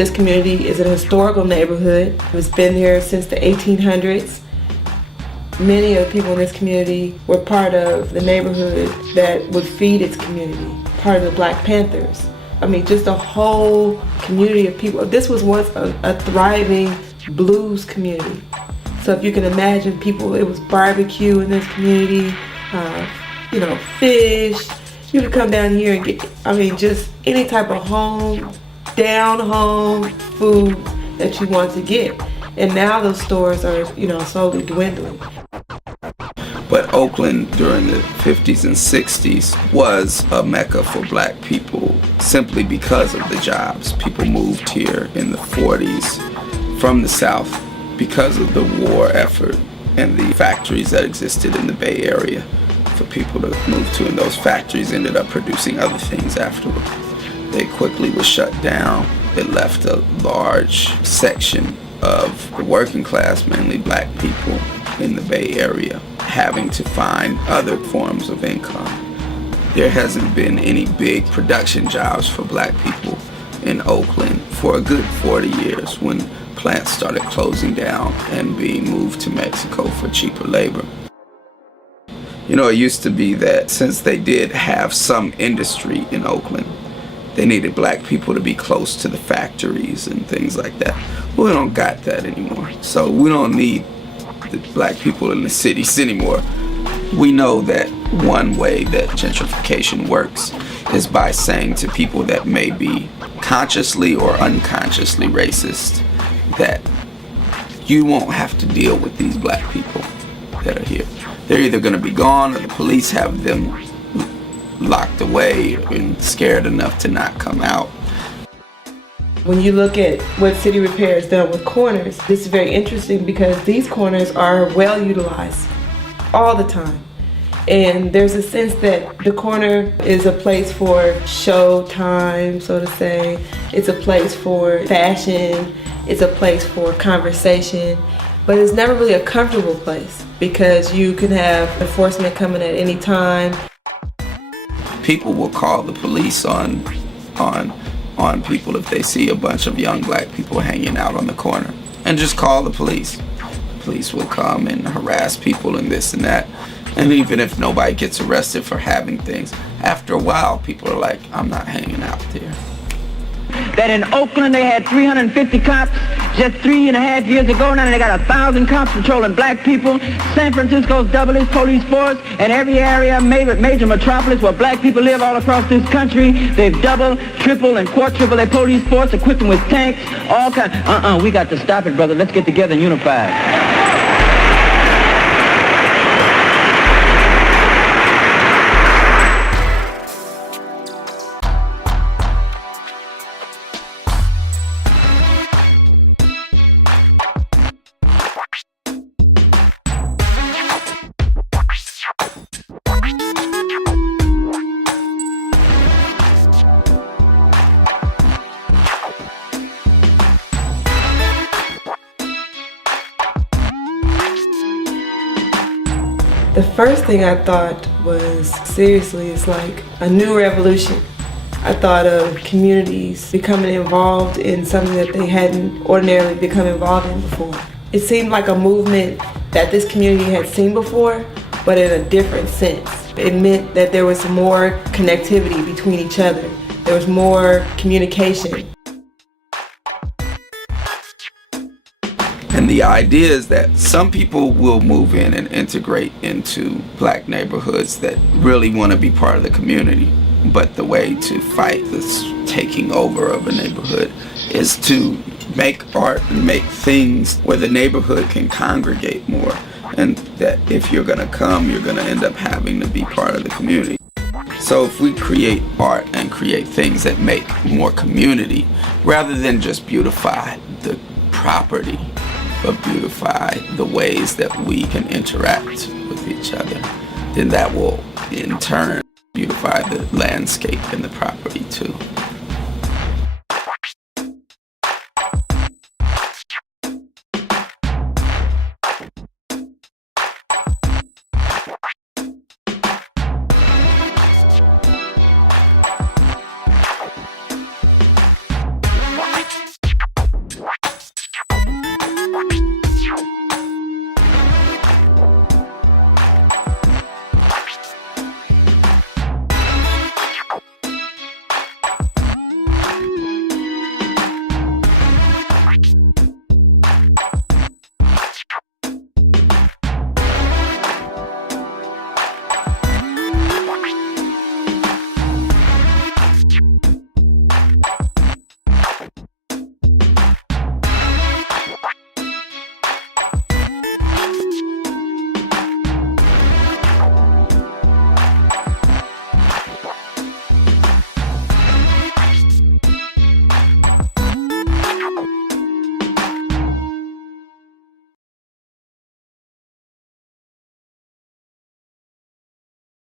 This community is an historical neighborhood. It's been here since the 1800s. Many of the people in this community were part of the neighborhood that would feed its community, part of the Black Panthers. I mean, just a whole community of people. This was once a thriving blues community. So if you can imagine people, it was barbecue in this community, fish. You could come down here and get, just any type of down home food that you want to get. And now those stores are, slowly dwindling. But Oakland during the 50s and 60s was a mecca for Black people simply because of the jobs. People moved here in the 40s from the South because of the war effort and the factories that existed in the Bay Area for people to move to. And those factories ended up producing other things afterward. They quickly were shut down. It left a large section of the working class, mainly Black people in the Bay Area, having to find other forms of income. There hasn't been any big production jobs for Black people in Oakland for a good 40 years when plants started closing down and being moved to Mexico for cheaper labor. It used to be that since they did have some industry in Oakland, they needed Black people to be close to the factories and things like that. Well, we don't got that anymore. So we don't need the Black people in the cities anymore. We know that one way that gentrification works is by saying to people that may be consciously or unconsciously racist that you won't have to deal with these Black people that are here. They're either going to be gone or the police have them locked away and scared enough to not come out. When you look at what City Repair has done with corners, this is very interesting because these corners are well utilized all the time. And there's a sense that the corner is a place for show time, so to say. It's a place for fashion. It's a place for conversation. But it's never really a comfortable place because you can have enforcement coming at any time. People will call the police on people if they see a bunch of young Black people hanging out on the corner, and just call the police. The police will come and harass people and this and that. And even if nobody gets arrested for having things, after a while people are like, I'm not hanging out there. That in Oakland they had 350 cops just 3.5 years ago. Now they got 1,000 cops patrolling Black people. San Francisco's doubled its police force, and every area, major metropolis where Black people live all across this country, they've doubled, tripled, and quadrupled their police force, equipped them with tanks, all kinds. We got to stop it, brother. Let's get together and unify. The first thing I thought was, seriously, it's like a new revolution. I thought of communities becoming involved in something that they hadn't ordinarily become involved in before. It seemed like a movement that this community had seen before, but in a different sense. It meant that there was more connectivity between each other. There was more communication. And the idea is that some people will move in and integrate into Black neighborhoods that really want to be part of the community. But the way to fight this taking over of a neighborhood is to make art and make things where the neighborhood can congregate more. And that if you're going to come, you're going to end up having to be part of the community. So if we create art and create things that make more community, rather than just beautify the property, but beautify the ways that we can interact with each other, then that will in turn beautify the landscape and the property too.